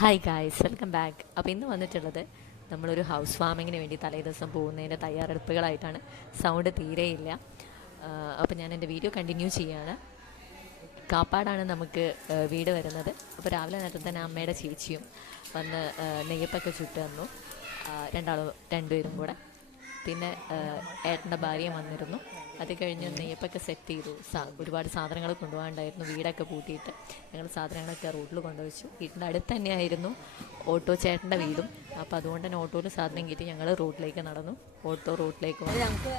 Hi guys, welcome back. അപ്പോൾ ഇന്ന് വന്നിട്ടുള്ളത് നമ്മളൊരു ഹൗസ് വാമിങ്ങിന് വേണ്ടി തലേ ദിവസം പോകുന്നതിൻ്റെ തയ്യാറെടുപ്പുകളായിട്ടാണ്. സൗണ്ട് തീരെയില്ല. അപ്പോൾ ഞാൻ എൻ്റെ വീഡിയോ കണ്ടിന്യൂ ചെയ്യുകയാണ്. കാപ്പാടാണ് നമുക്ക് വീട് വരുന്നത്. അപ്പോൾ രാവിലെ നേരത്തെ തന്നെ അമ്മയുടെ ചേച്ചിയും വന്ന് നെയ്യപ്പൊക്കെ ചുട്ട് തന്നു, രണ്ടുപേരും കൂടെ. പിന്നെ ഏട്ടൻ്റെ ഭാര്യയും വന്നിരുന്നു. അത് കഴിഞ്ഞ് നെയ്യപ്പൊക്കെ സെറ്റ് ചെയ്തു. ഒരുപാട് സാധനങ്ങൾ കൊണ്ടുപോകാണ്ടായിരുന്നു. വീടൊക്കെ പൂട്ടിയിട്ട് ഞങ്ങൾ സാധനങ്ങളൊക്കെ റോഡിൽ കൊണ്ടുവച്ചു. വീട്ടിൻ്റെ അടുത്ത് തന്നെയായിരുന്നു ഓട്ടോ ചേട്ടൻ്റെ വീടും. അപ്പോൾ അതുകൊണ്ട് തന്നെ ഓട്ടോയിൽ സാധനം കയറ്റി ഞങ്ങൾ റോഡിലേക്ക് നടന്നു. റോഡിലേക്ക് വന്നു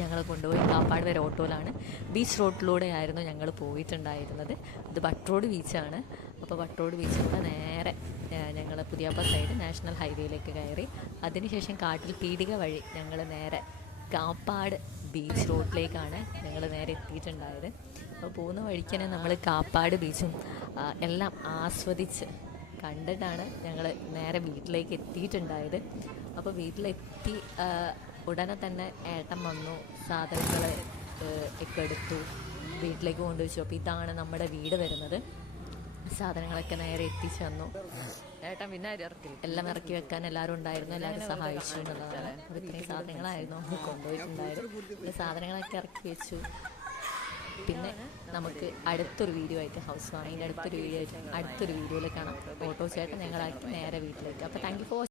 ഞങ്ങൾ കൊണ്ടുപോയി കാപ്പാട് വരെ ഓട്ടോയിലാണ്. ബീച്ച് റോഡിലൂടെയായിരുന്നു ഞങ്ങൾ പോയിട്ടുണ്ടായിരുന്നത്. ഇത് ബട്ട്റോഡ് ബീച്ചാണ്. അപ്പോൾ ബട്ട്റോഡ് ബീച്ചിൽ നിന്ന് നേരെ ഞങ്ങൾ പുതിയാപ്പ സൈഡ് നാഷണൽ ഹൈവേയിലേക്ക് കയറി. അതിനുശേഷം കാട്ടിൽ പീടിക വഴി ഞങ്ങൾ നേരെ കാപ്പാട് ബീച്ച് റോഡിലേക്കാണ് ഞങ്ങൾ നേരെ എത്തിയിട്ടുണ്ടായത്. അപ്പോൾ പോകുന്ന വഴിക്ക് തന്നെ നമ്മൾ കാപ്പാട് ബീച്ചും എല്ലാം ആസ്വദിച്ച് കണ്ടിട്ടാണ് ഞങ്ങൾ നേരെ വീട്ടിലേക്ക് എത്തിയിട്ടുണ്ടായത്. അപ്പോൾ വീട്ടിലെത്തി ഉടനെ തന്നെ ഏട്ടൻ വന്നു, സാധനങ്ങൾ ഒക്കെ എടുത്തു, വീട്ടിലേക്ക് കൊണ്ടുവച്ചു. അപ്പോൾ ഇതാണ് നമ്മുടെ വീട് വരുന്നത്. സാധനങ്ങളൊക്കെ നേരെ എത്തിച്ചു തന്നു ഏട്ടൻ. പിന്നെ എല്ലാം ഇറക്കി വെക്കാൻ എല്ലാവരും ഉണ്ടായിരുന്നു, എല്ലാവരും സഹായിച്ചു എന്നുള്ളതാണ്. അപ്പോൾ ഇത്രയും സാധനങ്ങളായിരുന്നു നമ്മൾ കൊണ്ടുപോയിട്ടുണ്ടായത്. സാധനങ്ങളൊക്കെ ഇറക്കി വെച്ചു. പിന്നെ നമുക്ക് അടുത്തൊരു വീഡിയോ ആയിട്ട് ഹൗസ് വാമിൻ്റെ അടുത്തൊരു വീഡിയോയിൽ കാണാം. ഓട്ടോ ചേട്ടൻ ഞങ്ങളാക്കി നേരെ വീട്ടിലേക്ക്. അപ്പോൾ താങ്ക് യു ഫോർ